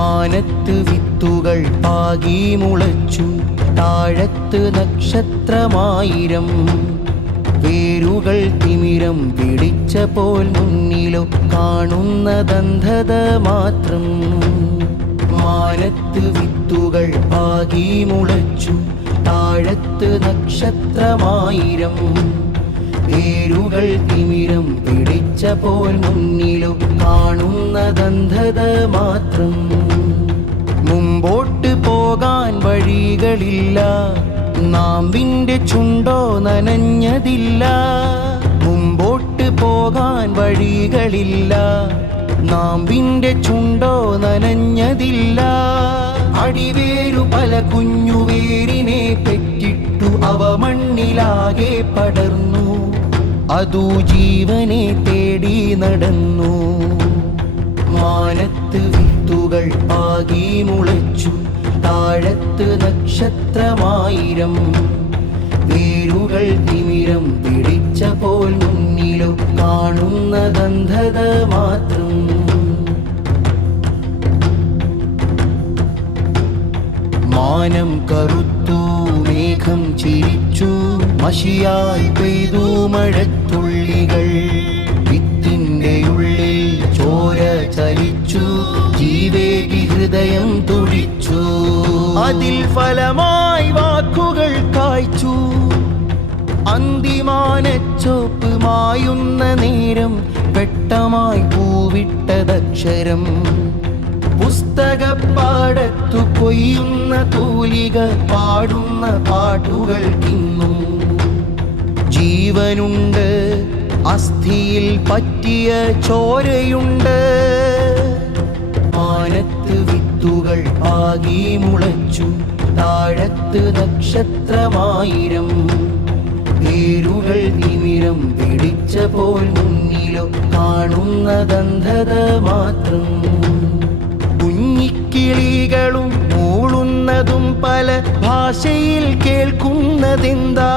മാനത്ത് വിത്തുകൾ പാകി മുളച്ചു, താഴത്ത് നക്ഷത്രമായിരം. വേരുകൾ തിമിരം പിടിച്ചപ്പോൾ മുന്നിലോ കാണുന്നതന്ധത മാത്രം. മാനത്ത് വിത്തുകൾ പാകി മുളച്ചു, താഴത്ത് നക്ഷത്രമായിരം. വേരുകൾ തിമിരം പിടിച്ചപ്പോൾ മുന്നിലോ കാണുന്നതന്ധത മാത്രം. മുമ്പോട്ട് പോകാൻ വഴികളില്ല, നാമ്പിന്റെ ചുണ്ടോ നനഞ്ഞതില്ല. മുമ്പോട്ട് പോകാൻ വഴികളില്ല, നാമ്പിന്റെ ചുണ്ടോ നനഞ്ഞതില്ല. അടിവേരു പല കുഞ്ഞുവേരിനെ പെറ്റിട്ടു അവ മണ്ണിലാകെ പടർന്നു, അതു ജീവനെ തേടി നടന്നു. മാനത്ത് വിത്തുകൾ പാകി മുളച്ചു, താഴത്ത് നക്ഷത്രമായിരം. വേരുകൾ തിമിരം പിടിച്ചപ്പോൾ മുന്നിലോ കാണുന്നതന്ധത മാത്രം. മാനം കറുത്തു, മേഘം ചിരിച്ചു, മഷിയായി പെയ്തു മഴത്തുള്ളികൾ. വിത്തിന്റെ ഉള്ളിൽ ചോര ചലിച്ചു, ജീവേകി ഹൃദയം തുടിച്ചു. അതിൽ ഫലമായി വാക്കുകൾ കായ്ച്ചു, അന്തിമാനച്ചോപ്പ് മായുന്ന നേരം വെട്ടമായി പൂവിട്ടതക്ഷരം. പുസ്തകപ്പാടത്തു കൊയ്യുന്ന തൂലിക പാടുന്ന പാട്ടുകൾക്കിന്നും ജീവനുണ്ട്, അസ്ഥിയിൽ പറ്റിയ ചോരയുണ്ട്. മാനത്ത് വിത്തുകൾ പാകി മുളച്ചു, താഴത്ത് നക്ഷത്രമായിരം. വേരുകൾ തിമിരം പിടിച്ചപ്പോൾ മുന്നിലോ കാണുന്നതന്ധത മാത്രം. കുഞ്ഞിക്കിളികളും മൂളുന്നതും പല ഭാഷയിൽ കേൾക്കുന്നതെന്താ?